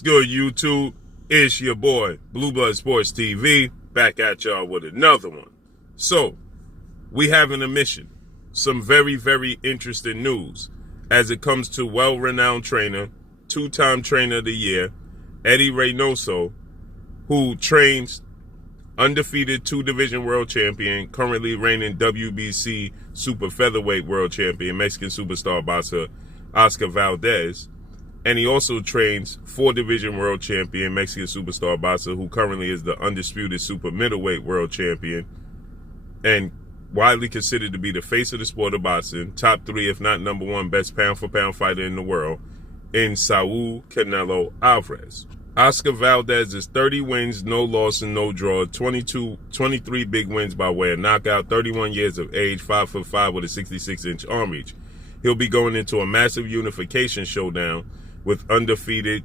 What's good, YouTube? It's your boy, Blue Blood Sports TV, back at y'all with another one. So, we having a mission. Some very, very interesting news as it comes to well-renowned trainer, two-time trainer of the year, Eddy Reynoso, who trains undefeated two-division world champion, currently reigning WBC super featherweight world champion, Mexican superstar boxer Oscar Valdez. And he also trains four-division world champion, Mexican superstar boxer, who currently is the undisputed super middleweight world champion, and widely considered to be the face of the sport of boxing, top three, if not number one, best pound-for-pound fighter in the world, in Saul "CANELO" Alvarez. Oscar Valdez is 30 wins, no loss, and no draw, 23 big wins by way of knockout, 31 years of age, 5'5" with a 66-inch arm reach. He'll be going into a massive unification showdown with undefeated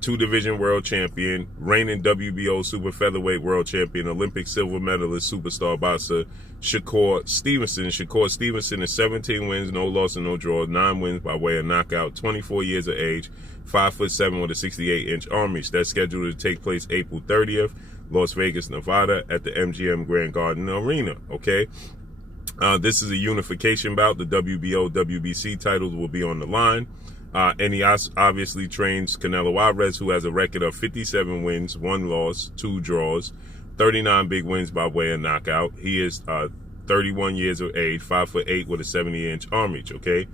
two-division world champion, reigning WBO super featherweight world champion, Olympic silver medalist, superstar boxer Shakur Stevenson. Shakur Stevenson is 17 wins, no loss and no draw, 9 wins by way of knockout, 24 years of age, 5'7" with a 68-inch arm reach. That's scheduled to take place April 30th, Las Vegas, Nevada, at the MGM Grand Garden Arena. Okay. This is a unification bout. The WBO, WBC titles will be on the line. And he obviously trains Canelo Alvarez, who has a record of 57 wins, 1 loss, 2 draws, 39 big wins by way of knockout. He is 31 years of age, 5'8" with a 70-inch arm reach, okay?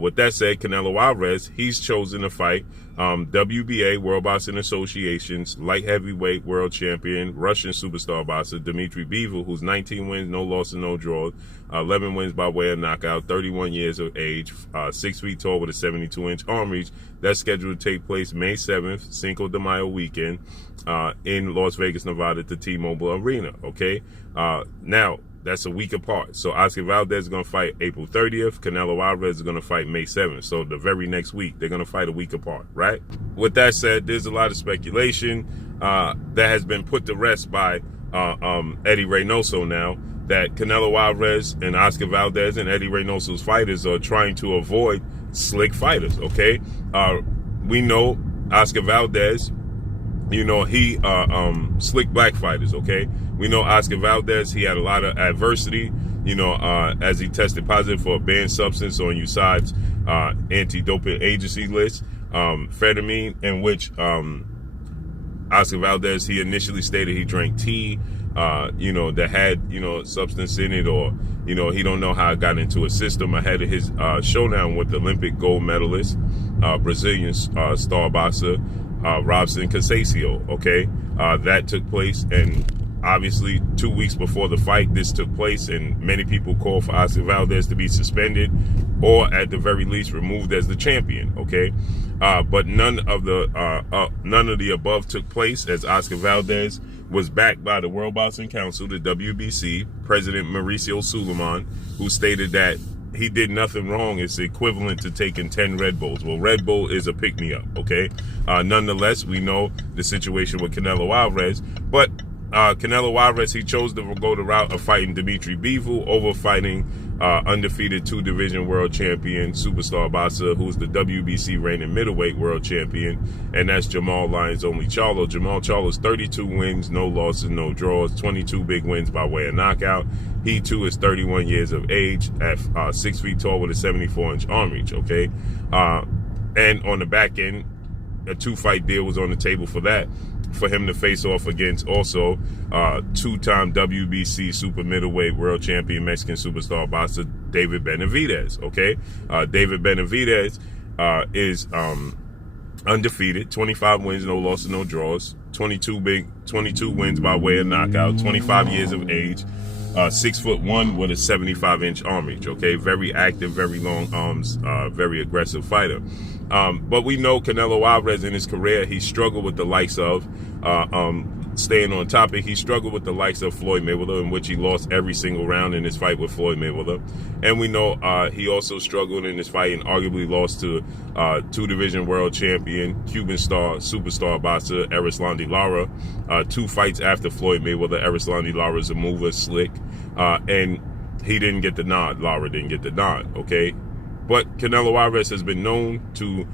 With that said, Canelo Alvarez, he's chosen to fight WBA, World Boxing Association's light heavyweight world champion, Russian superstar boxer Dmitry Bivol, who's 19 wins, no loss and no draws, 11 wins by way of knockout, 31 years of age, 6 feet tall with a 72-inch arm reach. That's scheduled to take place May 7th, Cinco de Mayo weekend, in Las Vegas, Nevada, at the T-Mobile Arena, okay? Now, that's a week apart. So Oscar Valdez is going to fight April 30th. Canelo Alvarez is going to fight May 7th. So the very next week, they're going to fight a week apart, right? With that said, there's a lot of speculation that has been put to rest by Eddy Reynoso now, that Canelo Alvarez and Oscar Valdez and Eddy Reynoso's fighters are trying to avoid slick fighters, okay? We know Oscar Valdez, you know, he slick black fighters, okay? We know Oscar Valdez, he had a lot of adversity, you know, as he tested positive for a banned substance on USAID's anti-doping agency list, amphetamine, in which Oscar Valdez, he initially stated he drank tea, you know, that had, you know, substance in it, or, you know, he don't know how it got into his system ahead of his showdown with the Olympic gold medalist, Brazilian star boxer, Robson Casasio, okay? That took place, and obviously 2 weeks before the fight, this took place, and many people called for Oscar Valdez to be suspended, or at the very least removed as the champion, okay? But none of the above took place, as Oscar Valdez was backed by the World Boxing Council, the WBC, President Mauricio Suleiman, who stated that he did nothing wrong. It's equivalent to taking 10 Red Bulls. Well, Red Bull is a pick-me-up, okay? Nonetheless, we know the situation with Canelo Alvarez, but Canelo Alvarez, he chose to go the route of fighting Dmitry Bivol over fighting undefeated two-division world champion, superstar boxer, who's the WBC reigning middleweight world champion, and that's Jamal Lyons Only Charlo. Jamal Charlo's 32 wins, no losses, no draws, 22 big wins by way of knockout. He, too, is 31 years of age, at 6 feet tall with a 74-inch arm reach, okay? And on the back end, a 2-fight deal was on the table for that, for him to face off against also two-time WBC super middleweight world champion, Mexican superstar boxer David Benavidez, okay? David Benavidez is undefeated, 25 wins, no losses, no draws, 22 wins by way of knockout, 25 years of age, 6'1" with a 75-inch arm reach, okay? Very active, very long arms, very aggressive fighter. But we know Canelo Alvarez in his career, he struggled with the likes of, staying on topic, he struggled with the likes of Floyd Mayweather, in which he lost every single round in his fight with Floyd Mayweather. And we know he also struggled in his fight and arguably lost to two-division world champion, Cuban superstar boxer Erislandy Lara. 2 fights after Floyd Mayweather, Erislandy Lara's a mover, slick, and he didn't get the nod. Lara didn't get the nod, okay? But Canelo Alvarez has been known to,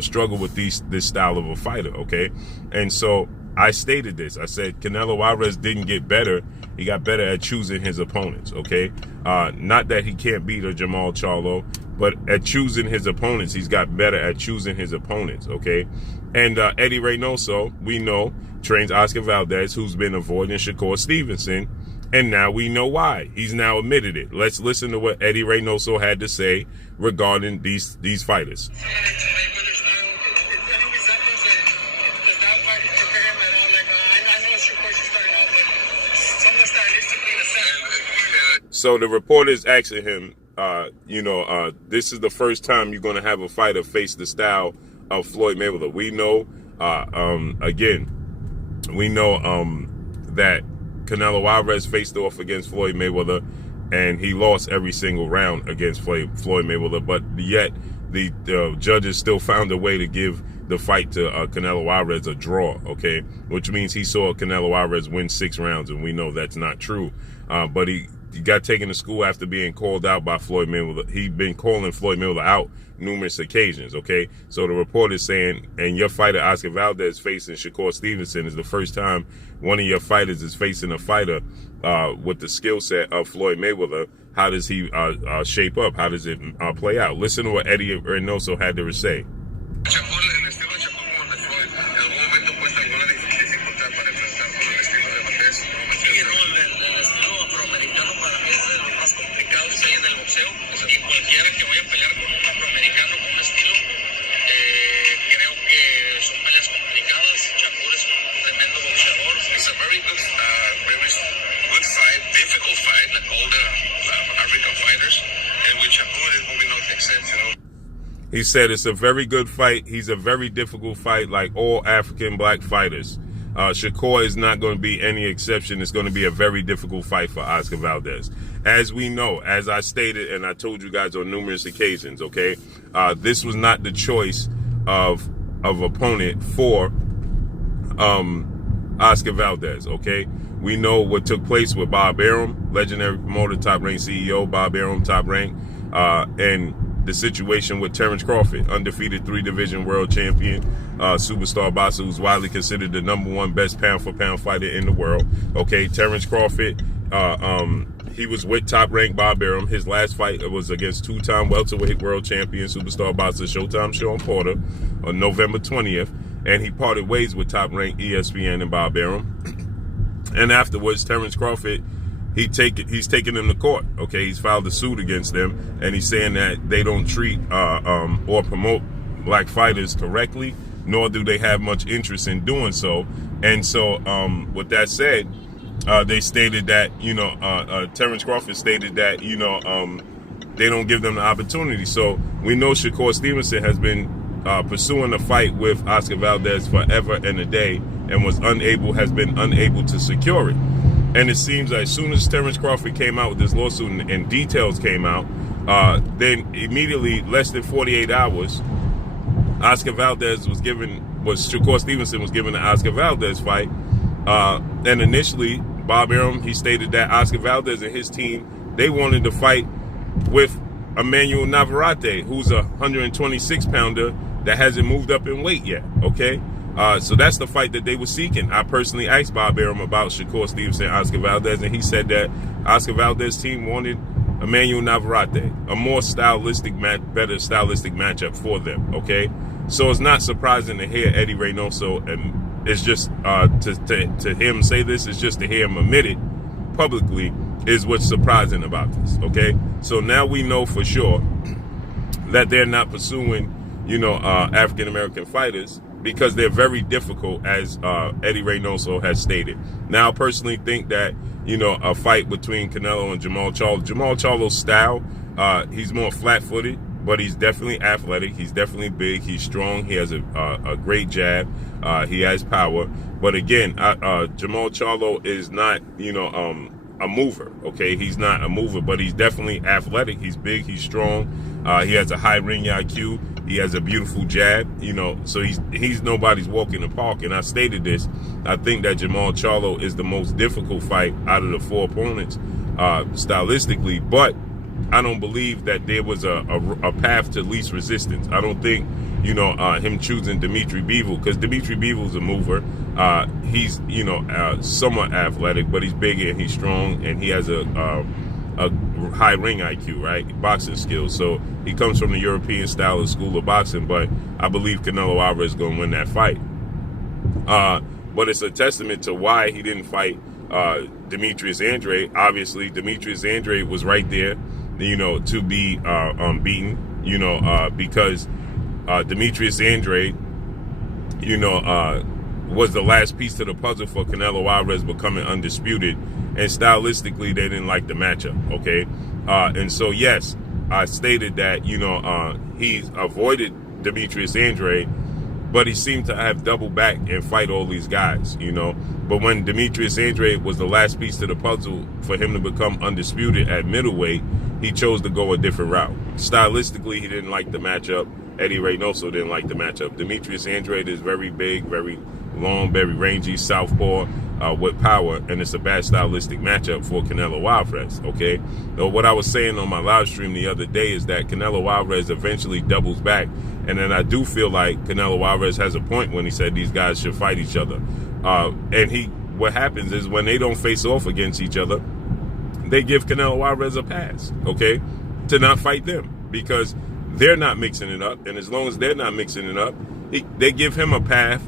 struggle with this style of a fighter, okay? And so I stated this. I said Canelo Alvarez didn't get better. He got better at choosing his opponents, okay? Not that he can't beat a Jamal Charlo, but at choosing his opponents, he's got better at choosing his opponents, okay? And Eddy Reynoso, we know, trains Oscar Valdez, who's been avoiding Shakur Stevenson, and now we know why. He's now admitted it. Let's listen to what Eddy Reynoso had to say regarding these fighters. So the reporter's asking him, this is the first time you're going to have a fighter face the style of Floyd Mayweather. We know, that Canelo Alvarez faced off against Floyd Mayweather, and he lost every single round against Floyd Mayweather. But yet the judges still found a way to give the fight to Canelo Alvarez a draw, okay? Which means he saw Canelo Alvarez win 6 rounds, and we know that's not true. But he got taken to school after being called out by Floyd Mayweather. He'd been calling Floyd Mayweather out numerous occasions, okay? So the report is saying, and your fighter Oscar Valdez facing Shakur Stevenson is the first time one of your fighters is facing a fighter with the skill set of Floyd Mayweather. How does he shape up? How does it play out? Listen to what Eddy Reynoso had to say. He said it's a very good fight. He's a very difficult fight, like all African black fighters. Shakur is not going to be any exception. It's going to be a very difficult fight for Oscar Valdez. As we know, as I stated, and I told you guys on numerous occasions, okay, this was not the choice of opponent for Oscar Valdez, okay? We know what took place with Bob Arum, legendary promoter, Top Rank CEO, Bob Arum, Top Rank, and the situation with Terrence Crawford, undefeated 3-division world champion, superstar boxer who's widely considered the #1 best pound-for-pound fighter in the world. Okay, Terrence Crawford, he was with top-ranked Bob Arum. His last fight was against 2-time welterweight world champion, superstar boxer Showtime Sean Porter on November 20th, and he parted ways with top-ranked ESPN and Bob Arum. And afterwards, Terrence Crawford, he's taking them to court. Okay, he's filed a suit against them, and he's saying that they don't treat or promote black fighters correctly, nor do they have much interest in doing so. And so, with that said, they stated that Terrence Crawford stated that they don't give them the opportunity. So we know Shakur Stevenson has been pursuing a fight with Oscar Valdez forever and a day, and has been unable to secure it. And it seems that as soon as Terrence Crawford came out with this lawsuit and details came out, then immediately, less than 48 hours, Shakur Stevenson was given the Oscar Valdez fight. And initially, Bob Arum, he stated that Oscar Valdez and his team, they wanted to fight with Emmanuel Navarrete, who's a 126-pounder that hasn't moved up in weight yet, okay? So that's the fight that they were seeking. I personally asked Bob Arum about Shakur Stevenson and Oscar Valdez, and he said that Oscar Valdez team wanted Emmanuel Navarrete, a more better stylistic matchup for them, okay? So it's not surprising to hear Eddy Reynoso, and it's just to him say this, it's just to hear him admit it publicly is what's surprising about this, okay? So now we know for sure that they're not pursuing, African-American fighters, because they're very difficult, as Eddy Reynoso has stated. Now, I personally think that, a fight between Canelo and Jamal Charlo's style, he's more flat-footed, but he's definitely athletic. He's definitely big. He's strong. He has a great jab. He has power. But again, Jamal Charlo is not, a mover, okay? He's not a mover, but he's definitely athletic. He's big. He's strong. He has a high ring IQ. He has a beautiful jab, so he's nobody's walk in the park. And I stated this. I think that Jamal Charlo is the most difficult fight out of the 4 opponents, stylistically. But I don't believe that there was a path to least resistance. I don't think, him choosing Dimitri Bivol, because Dimitri Bivol's a mover. He's, somewhat athletic, but he's big and he's strong, and he has a high ring IQ, right? Boxing skills. So he comes from the European style of school of boxing, but I believe Canelo Alvarez is going to win that fight. But it's a testament to why he didn't fight Demetrius Andrade. Obviously, Demetrius Andrade was right there, to be beaten, because Demetrius Andrade, was the last piece to the puzzle for Canelo Alvarez becoming undisputed. And stylistically, they didn't like the matchup, okay? And so, yes, I stated that, he avoided Demetrius Andrade, but he seemed to have doubled back and fight all these guys, But when Demetrius Andrade was the last piece to the puzzle for him to become undisputed at middleweight, he chose to go a different route. Stylistically, he didn't like the matchup. Eddy Reynoso didn't like the matchup. Demetrius Andrade is very big, very long, very rangy, southpaw with power, and it's a bad stylistic matchup for Canelo Alvarez, okay? So what I was saying on my live stream the other day is that Canelo Alvarez eventually doubles back, and then I do feel like Canelo Alvarez has a point when he said these guys should fight each other. What happens is when they don't face off against each other, they give Canelo Alvarez a pass, okay, to not fight them, because they're not mixing it up, and as long as they're not mixing it up, they give him a pass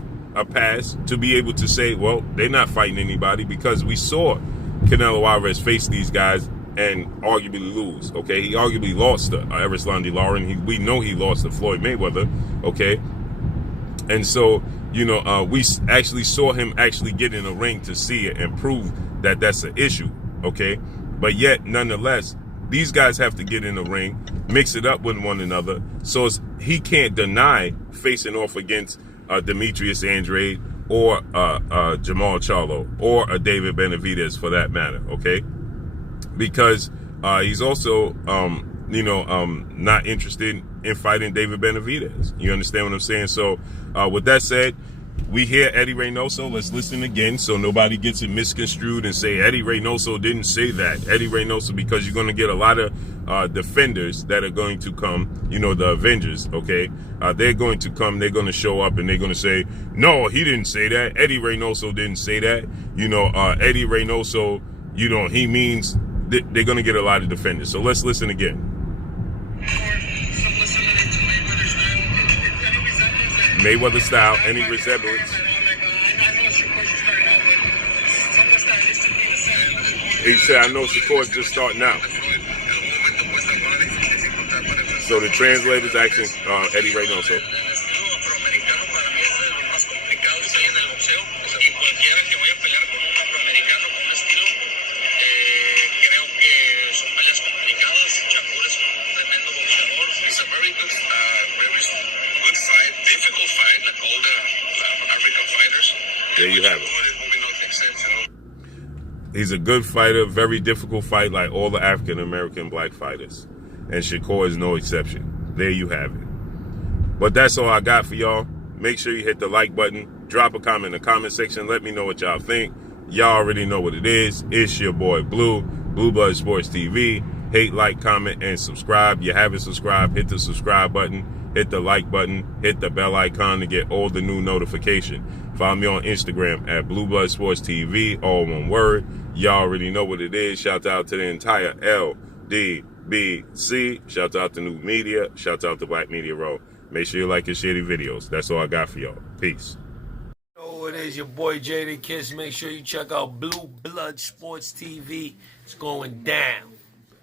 to be able to say, well, they're not fighting anybody, because we saw Canelo Alvarez face these guys and arguably lose, okay? He arguably lost to Erislandy Lauren. We know he lost to Floyd Mayweather, okay? And so, we actually saw him actually get in a ring to see it and prove that that's an issue, okay? But yet, nonetheless, these guys have to get in the ring, mix it up with one another, so he can't deny facing off against Demetrius Andrade or Jamal Charlo or a David Benavidez for that matter, okay? Because he's also, not interested in fighting David Benavidez. You understand what I'm saying? So with that said, we hear Eddy Reynoso. Let's listen again so nobody gets it misconstrued and say Eddy Reynoso didn't say that. Eddy Reynoso, because you're going to get a lot of defenders that are going to come, the Avengers, okay? They're going to come, they're going to show up, and they're going to say, no, he didn't say that. Eddy Reynoso didn't say that. Eddy Reynoso, he means they're going to get a lot of defenders. So let's listen again. Mayweather style, any resemblance? He said, I know Shakur's just starting out. So the translator's asking Eddy Reynoso. There you have it. He's a good fighter, very difficult fight like all the African-American black fighters. And Shakur is no exception. There you have it. But that's all I got for y'all. Make sure you hit the like button. Drop a comment in the comment section. Let me know what y'all think. Y'all already know what it is. It's your boy Blue, Blue Blood Sports TV. Hate, like, comment, and subscribe. You haven't subscribed, hit the subscribe button. Hit the like button, hit the bell icon to get all the new notification. Follow me on Instagram at Blue Blood Sports TV, all one word. Y'all already know what it is. Shout out to the entire LDBC. Shout out to New Media. Shout out to Black Media Row. Make sure you like and share the videos. That's all I got for y'all. Peace. Oh, it is your boy Jada Kiss. Make sure you check out Blue Blood Sports TV. It's going down.